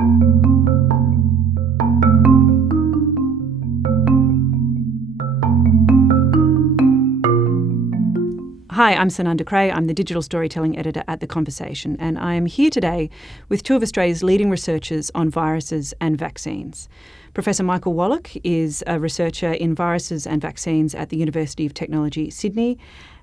Hi, I'm Sunanda Creagh. I'm the digital storytelling editor at The Conversation, and I am here today with two of Australia's leading researchers on viruses and vaccines. Professor Michael Wallach is a researcher in viruses and vaccines at the University of Technology, Sydney,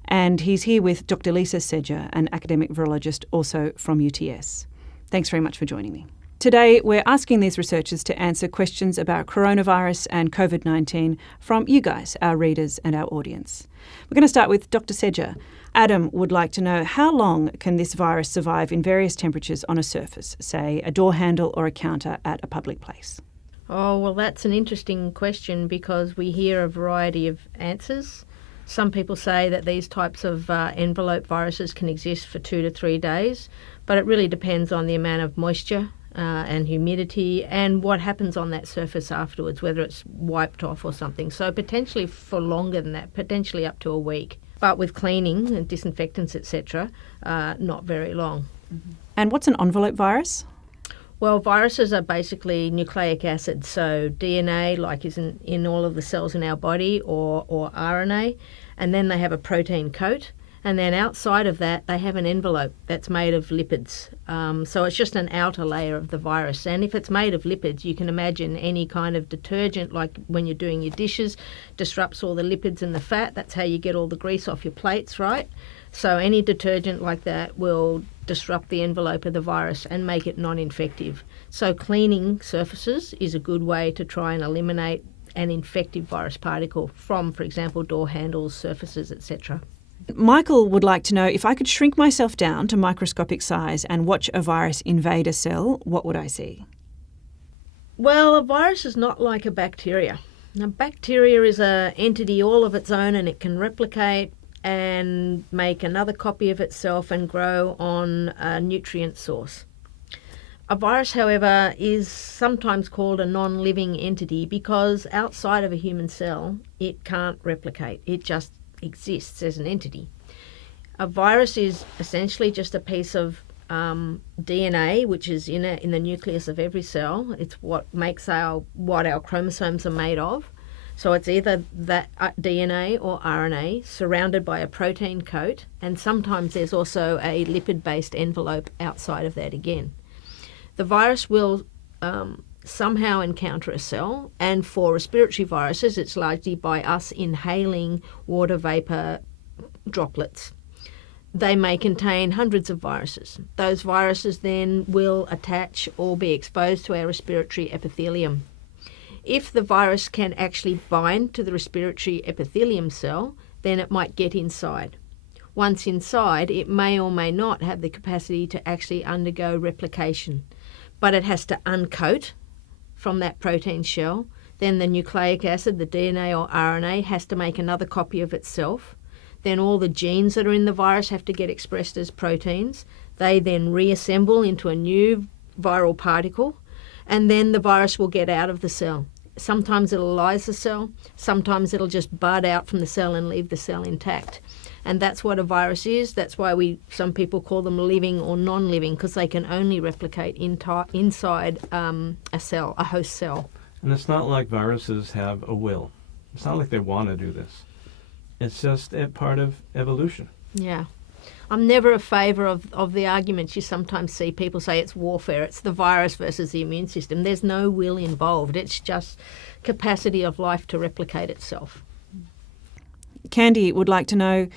and he's here with Dr. Lisa Sedger, an academic virologist also from UTS. Thanks very much for joining me. Today, we're asking these researchers to answer questions about coronavirus and COVID-19 from you guys, our readers and our audience. We're going to start with Dr. Sedger. Adam would like to know, how long can this virus survive in various temperatures on a surface, say a door handle or a counter at a public place? Oh, well, that's an interesting question because we hear a variety of answers. Some people say that these types of envelope viruses can exist for 2 to 3 days, but it really depends on the amount of moisture and humidity and what happens on that surface afterwards, whether it's wiped off or something. So potentially for longer than that, potentially up to a week. But with cleaning and disinfectants, etc., not very long. Mm-hmm. And what's an envelope virus? Well, viruses are basically nucleic acids, so DNA, like is in all of the cells in our body, or RNA, and then they have a protein coat. And then outside of that, they have an envelope that's made of lipids. So it's just an outer layer of the virus. And if it's made of lipids, you can imagine any kind of detergent, like when you're doing your dishes, disrupts all the lipids and the fat. That's how you get all the grease off your plates, right? So any detergent like that will disrupt the envelope of the virus and make it non-infective. So cleaning surfaces is a good way to try and eliminate an infective virus particle from, for example, door handles, surfaces, etc. Michael would like to know, if I could shrink myself down to microscopic size and watch a virus invade a cell, what would I see? Well, a virus is not like a bacteria. A bacteria is an entity all of its own, and it can replicate and make another copy of itself and grow on a nutrient source. A virus, however, is sometimes called a non-living entity because outside of a human cell, it can't replicate. It just exists as an entity. A virus is essentially just a piece of DNA, which is in the nucleus of every cell. It's what makes what our chromosomes are made of. So it's either that DNA or RNA surrounded by a protein coat, and sometimes there's also a lipid-based envelope outside of that again. The virus will somehow encounter a cell, and for respiratory viruses it's largely by us inhaling water vapour droplets. They may contain hundreds of viruses. Those viruses then will attach or be exposed to our respiratory epithelium. If the virus can actually bind to the respiratory epithelium cell, then it might get inside. Once inside, it may or may not have the capacity to actually undergo replication, but it has to uncoat from that protein shell. Then the nucleic acid, the DNA or RNA, has to make another copy of itself. Then all the genes that are in the virus have to get expressed as proteins. They then reassemble into a new viral particle, and then the virus will get out of the cell. Sometimes it'll lyse the cell, sometimes it'll just bud out from the cell and leave the cell intact. And that's what a virus is. That's why some people call them living or non-living, because they can only replicate inside a cell, a host cell. And it's not like viruses have a will. It's not like they want to do this. It's just a part of evolution. Yeah. I'm never a favour of the arguments you sometimes see people say it's warfare. It's the virus versus the immune system. There's no will involved. It's just capacity of life to replicate itself. Candy would like to know,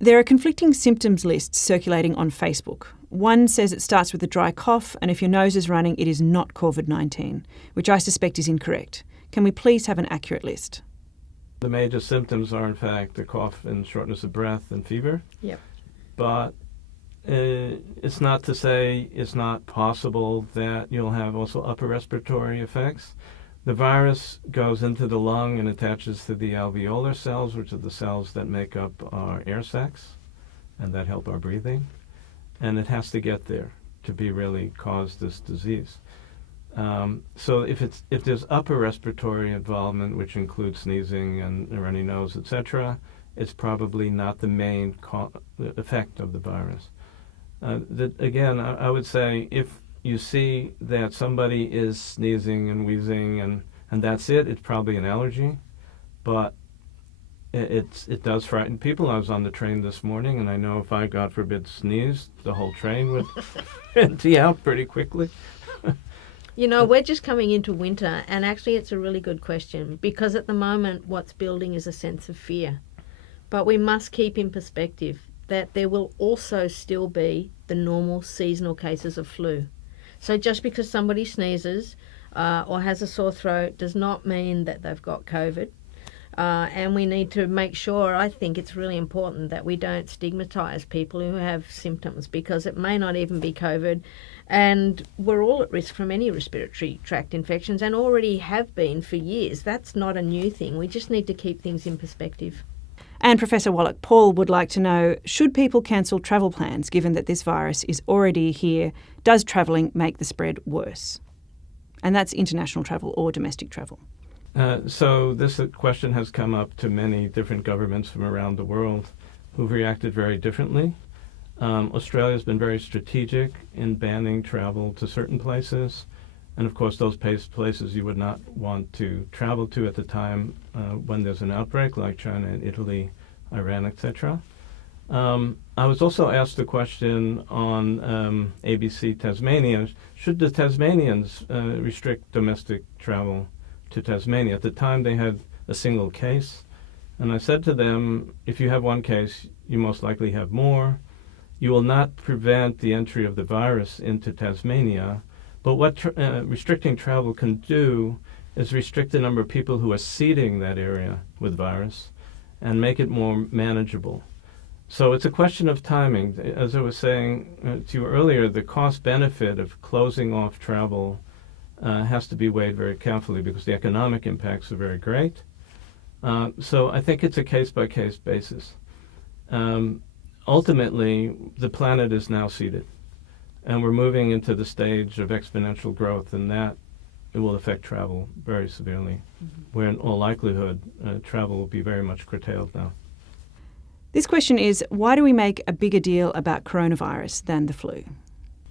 there are conflicting symptoms lists circulating on Facebook. One says it starts with a dry cough, and if your nose is running, it is not COVID-19, which I suspect is incorrect. Can we please have an accurate list? The major symptoms are, in fact, a cough and shortness of breath and fever. Yep. But it's not to say it's not possible that you'll have also upper respiratory effects. The virus goes into the lung and attaches to the alveolar cells, which are the cells that make up our air sacs and that help our breathing. And it has to get there to really cause this disease. So if there's upper respiratory involvement, which includes sneezing and a runny nose, etc., it's probably not the main effect of the virus. Again, I would say if you see that somebody is sneezing and wheezing and that's it. It's probably an allergy, but it does frighten people. I was on the train this morning, and I know if I, God forbid, sneezed, the whole train would empty out pretty quickly. You know, we're just coming into winter, and actually it's a really good question, because at the moment what's building is a sense of fear. But we must keep in perspective that there will also still be the normal seasonal cases of flu. So just because somebody sneezes or has a sore throat does not mean that they've got COVID. And we need to make sure, I think it's really important that we don't stigmatise people who have symptoms, because it may not even be COVID. And we're all at risk from any respiratory tract infections, and already have been for years. That's not a new thing. We just need to keep things in perspective. And Professor Wallach, Paul would like to know, should people cancel travel plans given that this virus is already here? Does travelling make the spread worse? And that's international travel or domestic travel. So this question has come up to many different governments from around the world who've reacted very differently. Australia's been very strategic in banning travel to certain places. And of course, those places you would not want to travel to at the time when there's an outbreak, like China and Italy, Iran, etc. I was also asked the question on ABC Tasmania, should the Tasmanians restrict domestic travel to Tasmania? At the time, they had a single case. And I said to them, if you have one case, you most likely have more. You will not prevent the entry of the virus into Tasmania. But what restricting travel can do is restrict the number of people who are seeding that area with virus and make it more manageable. So it's a question of timing. As I was saying to you earlier, the cost-benefit of closing off travel has to be weighed very carefully because the economic impacts are very great. So I think it's a case-by-case basis. Ultimately, the planet is now seeded. And we're moving into the stage of exponential growth, and that it will affect travel very severely, where in all likelihood, travel will be very much curtailed now. This question is, why do we make a bigger deal about coronavirus than the flu?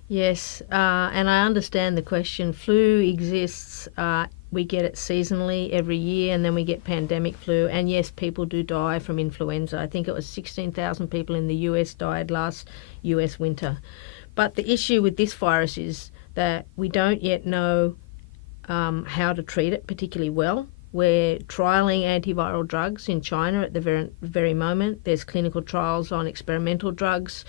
Yes, and I understand the question. Flu exists. We get it seasonally every year, and then we get pandemic flu. And yes, people do die from influenza. I think it was 16,000 people in the US died last US winter. But the issue with this virus is that we don't yet know how to treat it particularly well. We're trialling antiviral drugs in China at the very moment. There's clinical trials on experimental drugs.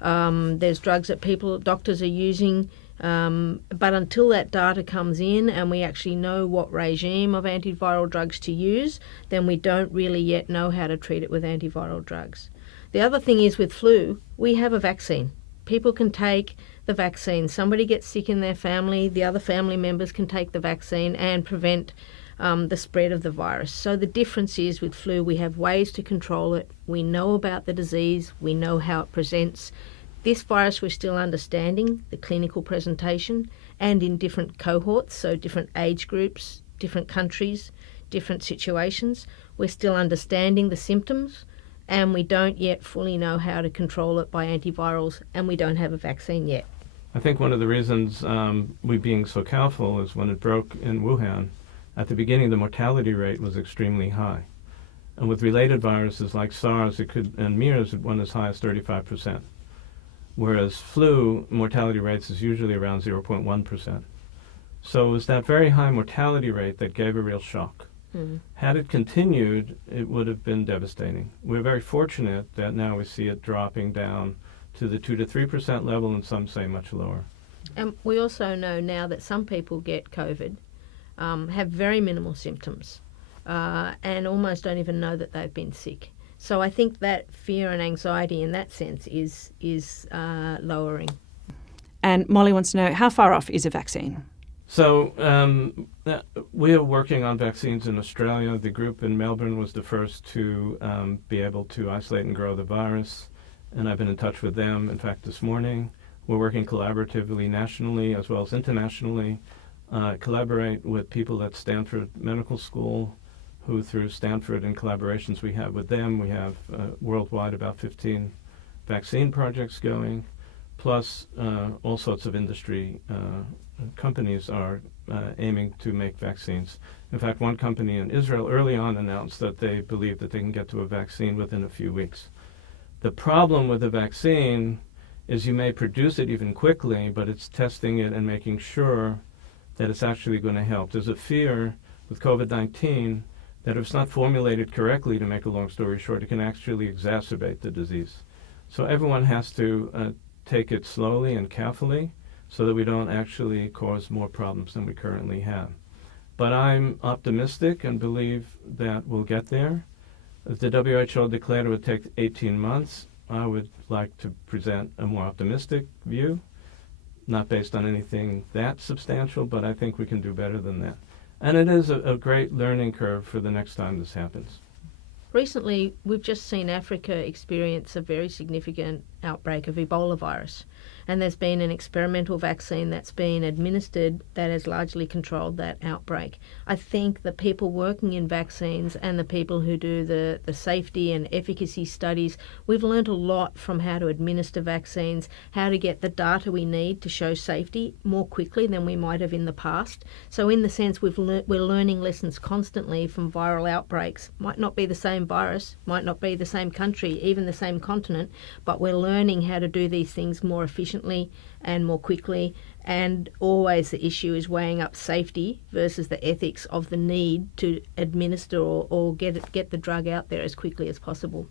There's drugs that doctors are using. But until that data comes in and we actually know what regime of antiviral drugs to use, then we don't really yet know how to treat it with antiviral drugs. The other thing is with flu, we have a vaccine. People can take the vaccine. Somebody gets sick in their family, the other family members can take the vaccine and prevent the spread of the virus. So the difference is with flu, we have ways to control it. We know about the disease. We know how it presents. This virus, we're still understanding the clinical presentation, and in different cohorts, so different age groups, different countries, different situations. We're still understanding the symptoms, and we don't yet fully know how to control it by antivirals, and we don't have a vaccine yet. I think one of the reasons we're being so careful is when it broke in Wuhan, at the beginning the mortality rate was extremely high. And with related viruses like SARS and MERS, it went as high as 35%. Whereas flu mortality rates is usually around 0.1%. So it was that very high mortality rate that gave a real shock. Had it continued, it would have been devastating. We're very fortunate that now we see it dropping down to the 2 to 3% level, and some say much lower. And we also know now that some people get COVID, have very minimal symptoms, and almost don't even know that they've been sick. So I think that fear and anxiety in that sense is lowering. And Molly wants to know, how far off is a vaccine? So we are working on vaccines in Australia. The group in Melbourne was the first to be able to isolate and grow the virus, and I've been in touch with them, in fact, this morning. We're working collaboratively nationally as well as internationally, collaborate with people at Stanford Medical School, who through Stanford and collaborations we have with them, we have worldwide about 15 vaccine projects going. plus all sorts of industry companies are aiming to make vaccines. In fact, one company in Israel early on announced that they believe that they can get to a vaccine within a few weeks. The problem with the vaccine is you may produce it even quickly, but it's testing it and making sure that it's actually going to help. There's a fear with COVID-19 that if it's not formulated correctly, to make a long story short, it can actually exacerbate the disease. So everyone has to take it slowly and carefully so that we don't actually cause more problems than we currently have. But I'm optimistic and believe that we'll get there. If the WHO declared it would take 18 months, I would like to present a more optimistic view, not based on anything that substantial, but I think we can do better than that. And it is a great learning curve for the next time this happens. Recently, we've just seen Africa experience a very significant outbreak of Ebola virus. And there's been an experimental vaccine that's been administered that has largely controlled that outbreak. I think the people working in vaccines and the people who do the safety and efficacy studies, we've learned a lot from how to administer vaccines, how to get the data we need to show safety more quickly than we might have in the past. So in the sense, we're learning lessons constantly from viral outbreaks. Might not be the same virus, might not be the same country, even the same continent, but we're learning how to do these things more efficiently and more quickly, and always the issue is weighing up safety versus the ethics of the need to administer or get the drug out there as quickly as possible.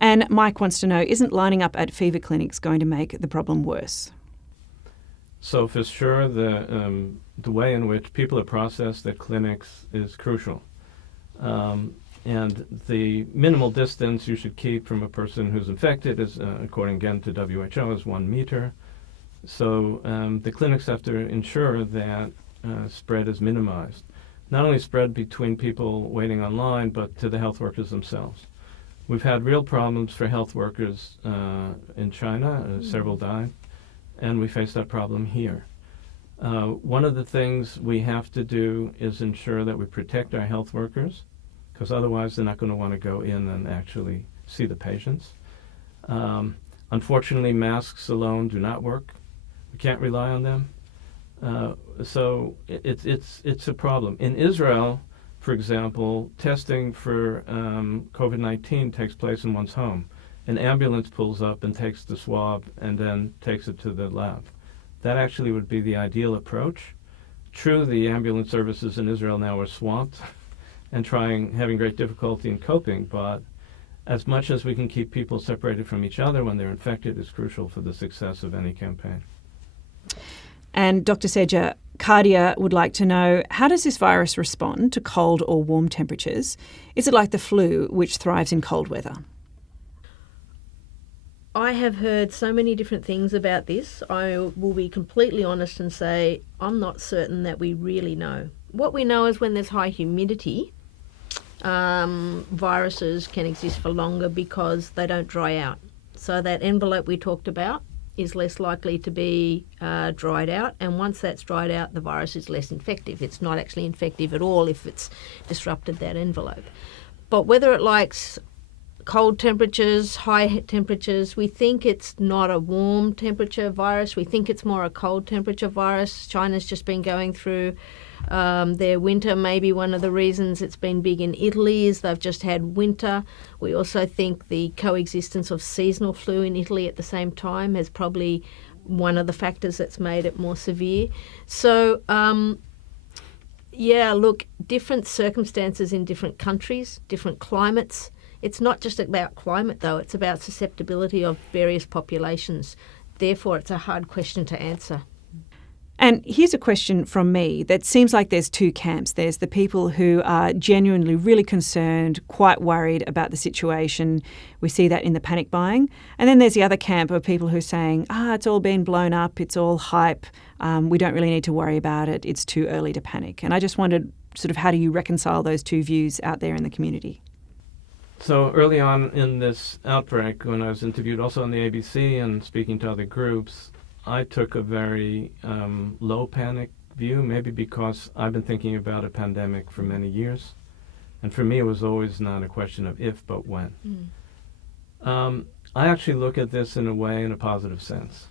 And Mike wants to know, isn't lining up at fever clinics going to make the problem worse? So for sure, the way in which people are processed at clinics is crucial. And the minimal distance you should keep from a person who's infected is, according again to WHO, is 1 meter. So the clinics have to ensure that spread is minimized. Not only spread between people waiting online, but to the health workers themselves. We've had real problems for health workers in China. Several died. And we face that problem here. One of the things we have to do is ensure that we protect our health workers, because otherwise they're not going to want to go in and actually see the patients. Unfortunately, masks alone do not work. We can't rely on them. So it's a problem. In Israel, for example, testing for COVID-19 takes place in one's home. An ambulance pulls up and takes the swab and then takes it to the lab. That actually would be the ideal approach. True, the ambulance services in Israel now are swamped and having great difficulty in coping, but as much as we can keep people separated from each other when they're infected is crucial for the success of any campaign. And Dr. Sedger, Cardia would like to know, how does this virus respond to cold or warm temperatures? Is it like the flu, which thrives in cold weather? I have heard so many different things about this. I will be completely honest and say I'm not certain that we really know. What we know is when there's high humidity, viruses can exist for longer because they don't dry out. So that envelope we talked about is less likely to be dried out, and once that's dried out, the virus is less infective. It's not actually infective at all if it's disrupted that envelope. But whether it likes cold temperatures, high temperatures, we think it's not a warm temperature virus. We think it's more a cold temperature virus. China's just been going through their winter. Maybe one of the reasons it's been big in Italy is they've just had winter. We also think the coexistence of seasonal flu in Italy at the same time is probably one of the factors that's made it more severe. So, different circumstances in different countries, different climates. It's not just about climate, though. It's about susceptibility of various populations. Therefore, it's a hard question to answer. And here's a question from me that seems like there's two camps. There's the people who are genuinely really concerned, quite worried about the situation. We see that in the panic buying. And then there's the other camp of people who are saying, it's all been blown up, it's all hype, we don't really need to worry about it, it's too early to panic. And I just wondered sort of how do you reconcile those two views out there in the community? So early on in this outbreak, when I was interviewed also on the ABC and speaking to other groups, I took a very low panic view, maybe because I've been thinking about a pandemic for many years. And for me, it was always not a question of if, but when. I actually look at this in a positive sense.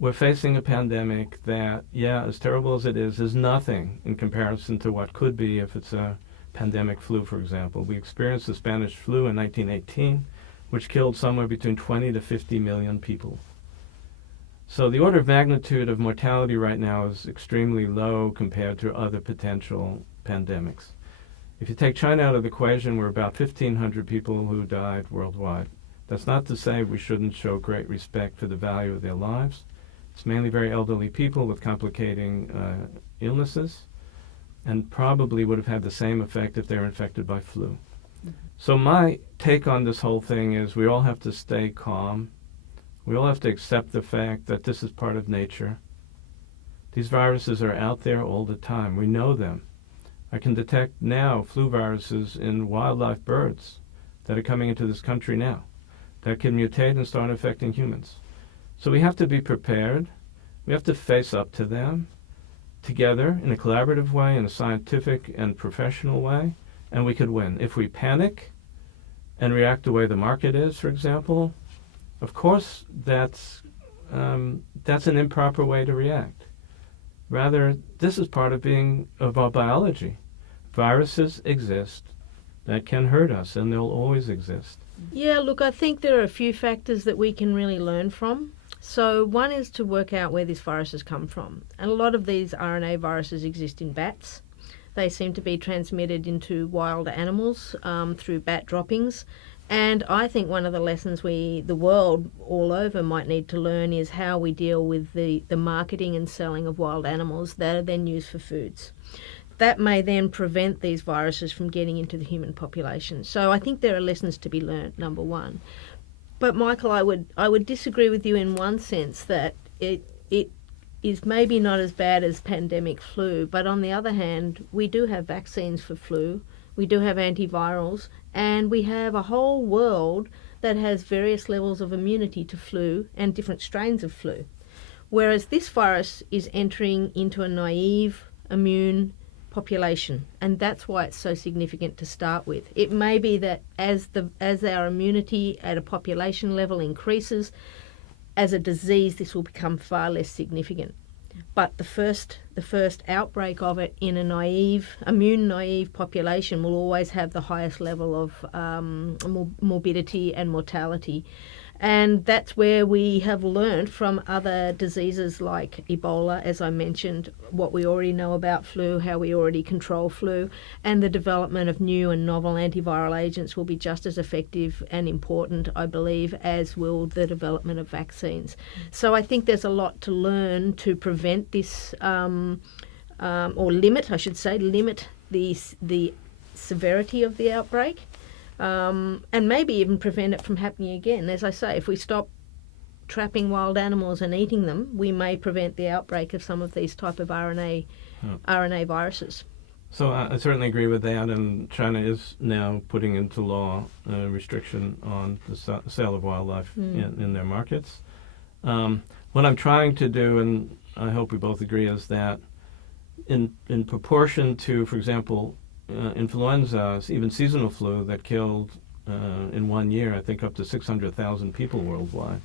We're facing a pandemic that, as terrible as it is nothing in comparison to what could be if it's a pandemic flu, for example. We experienced the Spanish flu in 1918, which killed somewhere between 20 to 50 million people. So the order of magnitude of mortality right now is extremely low compared to other potential pandemics. If you take China out of the equation, we're about 1,500 people who died worldwide. That's not to say we shouldn't show great respect for the value of their lives. It's mainly very elderly people with complicating illnesses, and probably would have had the same effect if they were infected by flu. Mm-hmm. So my take on this whole thing is we all have to stay calm. We all have to accept the fact that this is part of nature. These viruses are out there all the time. We know them. I can detect now flu viruses in wildlife birds that are coming into this country now that can mutate and start affecting humans. So we have to be prepared. We have to face up to them together in a collaborative way, in a scientific and professional way, and we could win. If we panic and react the way the market is, for example, of course that's an improper way to react. Rather, this is part of our biology. Viruses exist that can hurt us, and they'll always exist. Yeah, look, I think there are a few factors that we can really learn from. So one is to work out where these viruses come from. And a lot of these RNA viruses exist in bats. They seem to be transmitted into wild animals through bat droppings. And I think one of the lessons the world all over might need to learn is how we deal with the marketing and selling of wild animals that are then used for foods. That may then prevent these viruses from getting into the human population. So I think there are lessons to be learned, number one. But Michael, I would disagree with you in one sense that it is maybe not as bad as pandemic flu, but on the other hand, we do have vaccines for flu, we do have antivirals, and we have a whole world that has various levels of immunity to flu and different strains of flu. Whereas this virus is entering into a naive immune population, and that's why it's so significant to start with. It may be that as our immunity at a population level increases, as a disease this will become far less significant. But the first outbreak of it in a immune naive population will always have the highest level of morbidity and mortality. And that's where we have learned from other diseases like Ebola, as I mentioned, what we already know about flu, how we already control flu, and the development of new and novel antiviral agents will be just as effective and important, I believe, as will the development of vaccines. So I think there's a lot to learn to prevent this, or limit the severity of the outbreak. And maybe even prevent it from happening again. As I say, if we stop trapping wild animals and eating them, we may prevent the outbreak of some of these type of RNA viruses. So I certainly agree with that, and China is now putting into law a restriction on the sale of wildlife in their markets. What I'm trying to do, and I hope we both agree, is that in proportion to, for example, influenza, even seasonal flu that killed in 1 year, I think up to 600,000 people worldwide.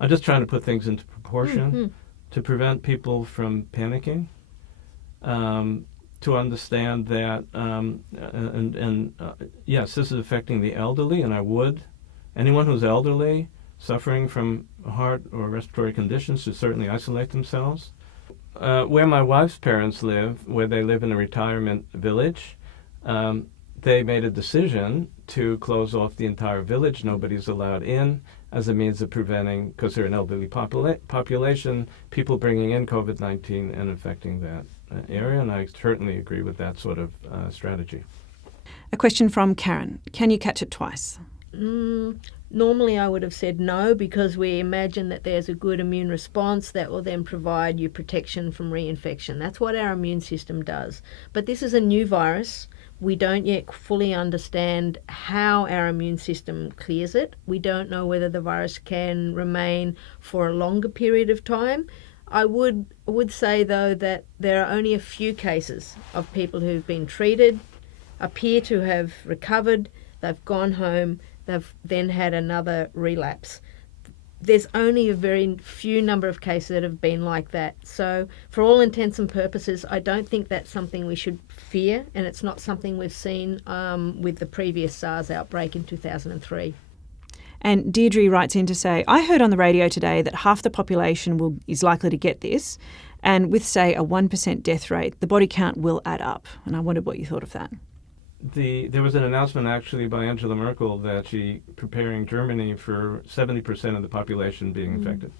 I'm just trying to put things into proportion to prevent people from panicking, to understand that, yes, this is affecting the elderly, and anyone who's elderly suffering from heart or respiratory conditions should certainly isolate themselves. Where my wife's parents live, where they live in a retirement village, they made a decision to close off the entire village. Nobody's allowed in as a means of preventing, because they're an elderly population, people bringing in COVID-19 and infecting that area. And I certainly agree with that sort of strategy. A question from Karen. Can you catch it twice? Normally I would have said no, because we imagine that there's a good immune response that will then provide you protection from reinfection. That's what our immune system does. But this is a new virus. We don't yet fully understand how our immune system clears it. We don't know whether the virus can remain for a longer period of time. I would say, though, that there are only a few cases of people who've been treated, appear to have recovered, they've gone home, they've then had another relapse. There's only a very few number of cases that have been like that. So for all intents and purposes, I don't think that's something we should fear, and it's not something we've seen with the previous SARS outbreak in 2003. And Deirdre writes in to say, I heard on the radio today that half the population is likely to get this, and with, say, a 1% death rate, the body count will add up. And I wondered what you thought of that. There was an announcement actually by Angela Merkel that she preparing Germany for 70% of the population being infected.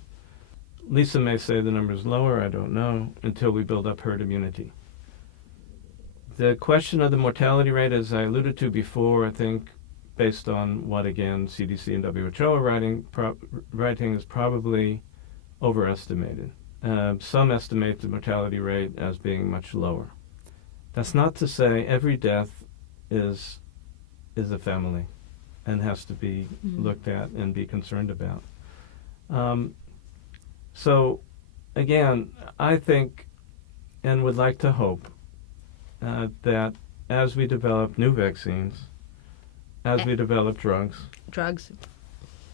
Lisa may say the number is lower, I don't know, until we build up herd immunity. The question of the mortality rate, as I alluded to before, I think based on what, again, CDC and WHO are writing is probably overestimated. Some estimate the mortality rate as being much lower. That's not to say every death is a family and has to be looked at and be concerned about. So, again, I think and would like to hope that as we develop new vaccines, as we develop drugs,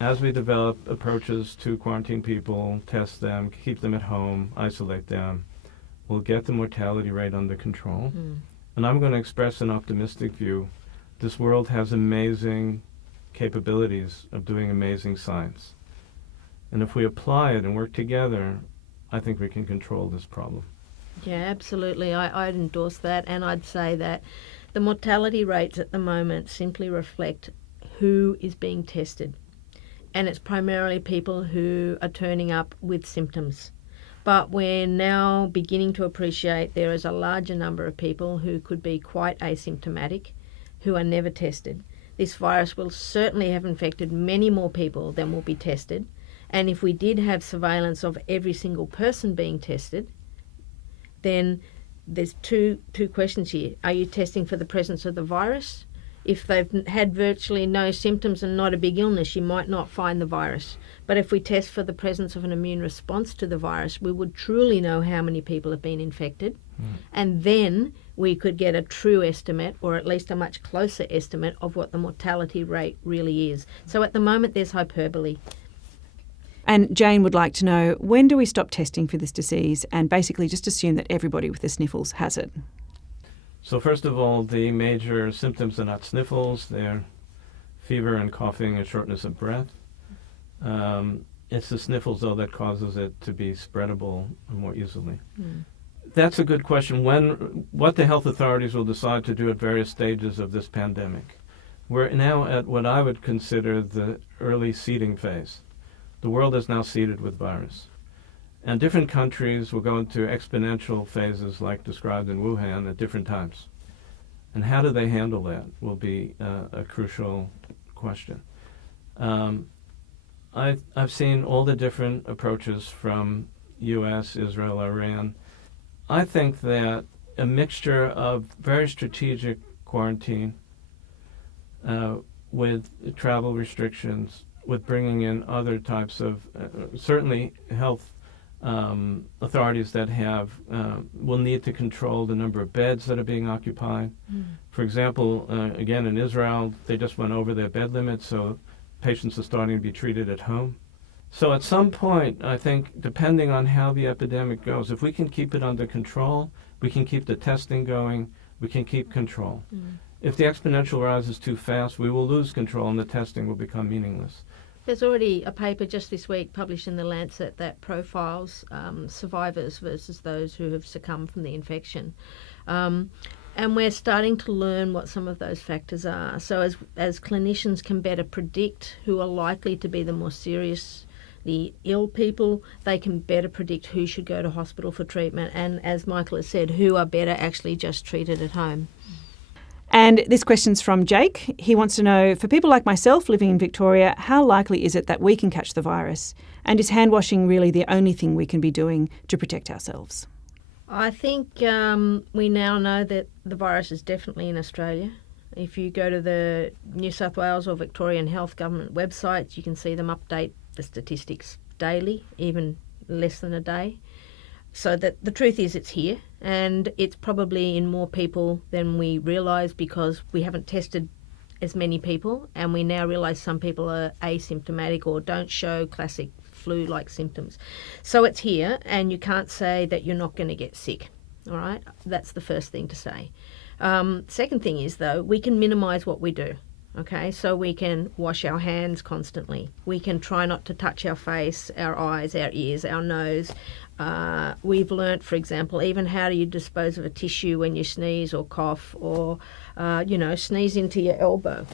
as we develop approaches to quarantine people, test them, keep them at home, isolate them, we'll get the mortality rate under control. And I'm going to express an optimistic view. This world has amazing capabilities of doing amazing science. And if we apply it and work together, I think we can control this problem. Yeah, absolutely. I'd endorse that, and I'd say that the mortality rates at the moment simply reflect who is being tested. And it's primarily people who are turning up with symptoms. But we're now beginning to appreciate there is a larger number of people who could be quite asymptomatic, who are never tested. This virus will certainly have infected many more people than will be tested. And if we did have surveillance of every single person being tested, then there's two questions here. Are you testing for the presence of the virus? If they've had virtually no symptoms and not a big illness, you might not find the virus. But if we test for the presence of an immune response to the virus, we would truly know how many people have been infected. And then we could get a true estimate, or at least a much closer estimate, of what the mortality rate really is. So at the moment, there's hyperbole. And Jane would like to know, when do we stop testing for this disease and basically just assume that everybody with the sniffles has it? So first of all, the major symptoms are not sniffles. They're fever and coughing and shortness of breath. It's the sniffles, though, that causes it to be spreadable more easily. That's a good question. What the health authorities will decide to do at various stages of this pandemic. We're now at what I would consider the early seeding phase. The world is now seeded with virus. And different countries will go into exponential phases like described in Wuhan at different times. And how do they handle that will be a crucial question. I've seen all the different approaches from U.S., Israel, Iran. I think that a mixture of very strategic quarantine with travel restrictions, with bringing in other types of, certainly health authorities that will need to control the number of beds that are being occupied. For example, again in Israel, they just went over their bed limit, so patients are starting to be treated at home. So at some point, I think, depending on how the epidemic goes, if we can keep it under control, we can keep the testing going, we can keep control. If the exponential rise is too fast, we will lose control and the testing will become meaningless. There's already a paper just this week published in The Lancet that profiles survivors versus those who have succumbed from the infection. And we're starting to learn what some of those factors are. So as clinicians can better predict who are likely to be the more seriously ill people, they can better predict who should go to hospital for treatment. And as Michael has said, who are better actually just treated at home. And this question's from Jake. He wants to know, for people like myself living in Victoria, how likely is it that we can catch the virus? And is hand washing really the only thing we can be doing to protect ourselves? I think we now know that the virus is definitely in Australia. If you go to the New South Wales or Victorian Health Government websites, you can see them update the statistics daily, even less than a day. So that the truth is it's here, and it's probably in more people than we realise because we haven't tested as many people, and we now realise some people are asymptomatic or don't show classic flu-like symptoms. So it's here, and you can't say that you're not going to get sick, all right? That's the first thing to say. Second thing is, though, we can minimise what we do. Okay, so we can wash our hands constantly. We can try not to touch our face, our eyes, our ears, our nose. We've learnt, for example, even how do you dispose of a tissue when you sneeze or cough or, sneeze into your elbow.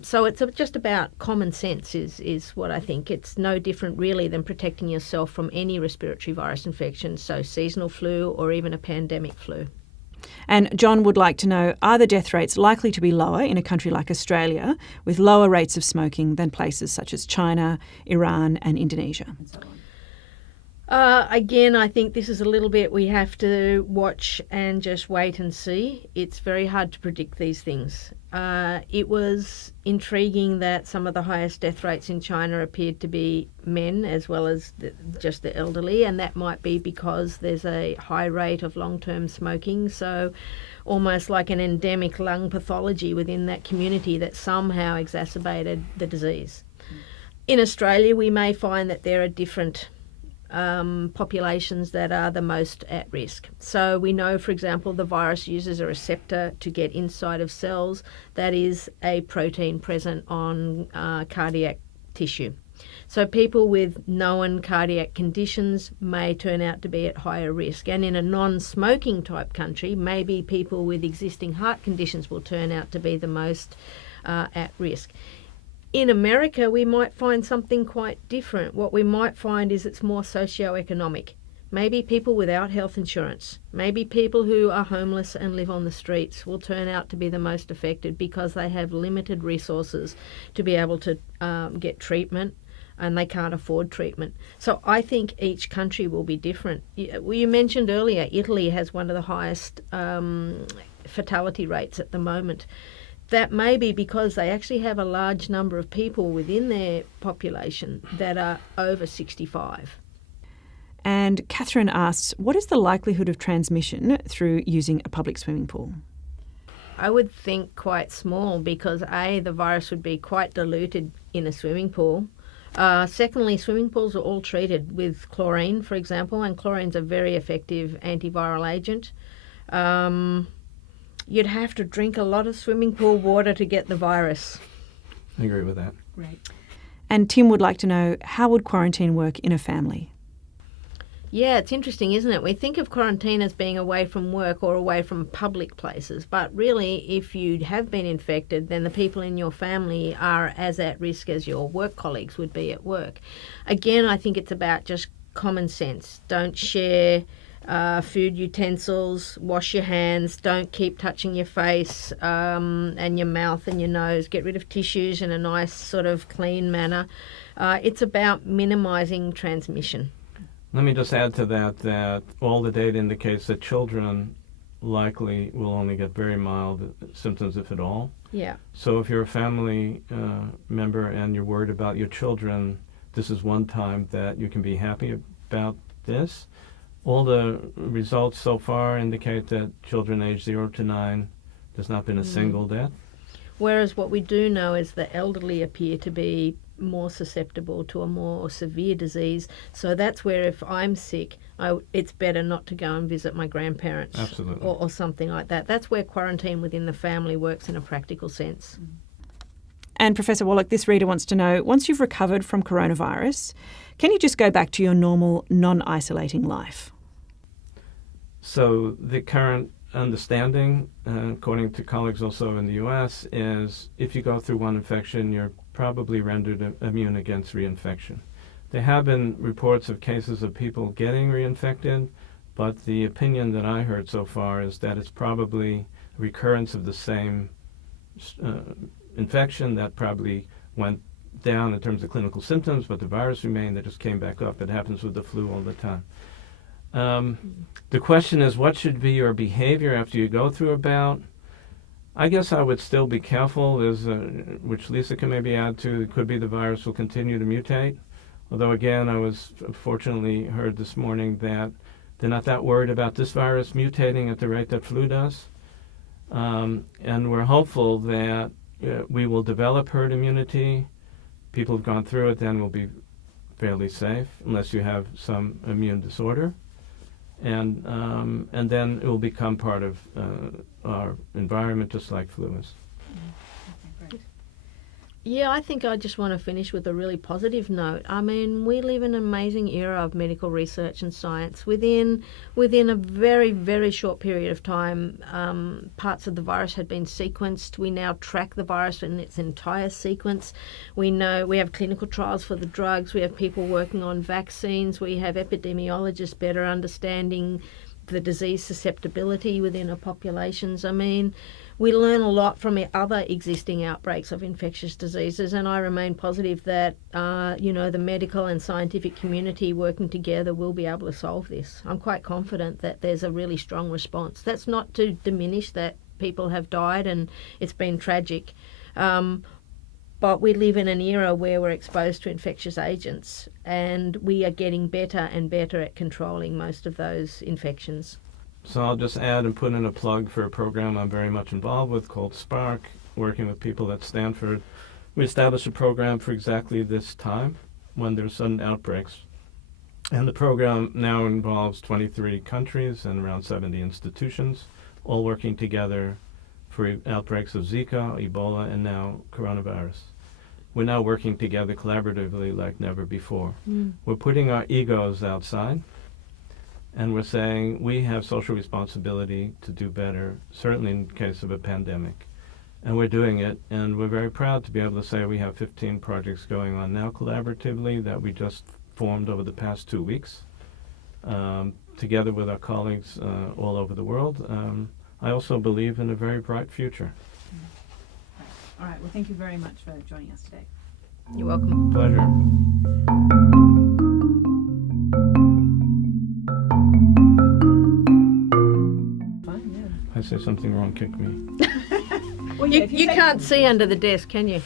So it's just about common sense is what I think. It's no different really than protecting yourself from any respiratory virus infection, so seasonal flu or even a pandemic flu. And John would like to know, are the death rates likely to be lower in a country like Australia with lower rates of smoking than places such as China, Iran and Indonesia? Again, I think this is a little bit we have to watch and just wait and see. It's very hard to predict these things. It was intriguing that some of the highest death rates in China appeared to be men as well as just the elderly, and that might be because there's a high rate of long-term smoking, so almost like an endemic lung pathology within that community that somehow exacerbated the disease. In Australia, we may find that there are different populations that are the most at risk. So we know, for example, the virus uses a receptor to get inside of cells. That is a protein present on cardiac tissue. So people with known cardiac conditions may turn out to be at higher risk. And in a non-smoking type country, maybe people with existing heart conditions will turn out to be the most at risk. In America, we might find something quite different. What we might find is it's more socioeconomic. Maybe people without health insurance, maybe people who are homeless and live on the streets will turn out to be the most affected because they have limited resources to be able to get treatment and they can't afford treatment. So I think each country will be different. You mentioned earlier, Italy has one of the highest fatality rates at the moment. That may be because they actually have a large number of people within their population that are over 65. And Catherine asks, what is the likelihood of transmission through using a public swimming pool? I would think quite small because A, the virus would be quite diluted in a swimming pool. Secondly, swimming pools are all treated with chlorine, for example, and chlorine's a very effective antiviral agent. You'd have to drink a lot of swimming pool water to get the virus. I agree with that. Right. And Tim would like to know, how would quarantine work in a family? Yeah, it's interesting, isn't it? We think of quarantine as being away from work or away from public places, but really, if you have been infected, then the people in your family are as at risk as your work colleagues would be at work. Again, I think it's about just common sense. Don't share food utensils, wash your hands, don't keep touching your face and your mouth and your nose. Get rid of tissues in a nice sort of clean manner. It's about minimising transmission. Let me just add to that all the data indicates that children likely will only get very mild symptoms, if at all. Yeah. So if you're a family member and you're worried about your children, this is one time that you can be happy about this. All the results so far indicate that children aged 0 to 9, there's not been a single death. Whereas what we do know is the elderly appear to be more susceptible to a more severe disease. So that's where if I'm sick, it's better not to go and visit my grandparents. Absolutely. Or something like that. That's where quarantine within the family works in a practical sense. And Professor Wallach, this reader wants to know, once you've recovered from coronavirus, can you just go back to your normal, non-isolating life? So the current understanding, according to colleagues also in the U.S., is if you go through one infection, you're probably rendered immune against reinfection. There have been reports of cases of people getting reinfected, but the opinion that I heard so far is that it's probably a recurrence of the same infection that probably went down in terms of clinical symptoms, but the virus remained, that just came back up. It happens with the flu all the time. The question is, what should be your behavior after you go through a bout? I guess I would still be careful, which Lisa can maybe add to. It could be the virus will continue to mutate. Although, again, I was fortunately heard this morning that they're not that worried about this virus mutating at the rate that flu does. And we're hopeful that we will develop herd immunity. People who've gone through it then will be fairly safe, unless you have some immune disorder. And then it will become part of our environment, just like flu is. Yeah, I think I just want to finish with a really positive note. I mean, we live in an amazing era of medical research and science. Within a very, very short period of time, parts of the virus had been sequenced. We now track the virus in its entire sequence. We know we have clinical trials for the drugs. We have people working on vaccines. We have epidemiologists better understanding the disease susceptibility within our populations. I mean, we learn a lot from the other existing outbreaks of infectious diseases, and I remain positive that the medical and scientific community working together will be able to solve this. I'm quite confident that there's a really strong response. That's not to diminish that people have died and it's been tragic, but we live in an era where we're exposed to infectious agents, and we are getting better and better at controlling most of those infections. So I'll just add and put in a plug for a program I'm very much involved with called SPARK, working with people at Stanford. We established a program for exactly this time when there's sudden outbreaks. And the program now involves 23 countries and around 70 institutions, all working together for outbreaks of Zika, Ebola, and now coronavirus. We're now working together collaboratively like never before. We're putting our egos outside, and we're saying we have social responsibility to do better, certainly in case of a pandemic. And we're doing it, and we're very proud to be able to say we have 15 projects going on now collaboratively that we just formed over the past 2 weeks, together with our colleagues all over the world. I also believe in a very bright future. All right. Well, thank you very much for joining us today. You're welcome. Pleasure. I say something wrong, kick me. Well, You can't see under the desk, can you?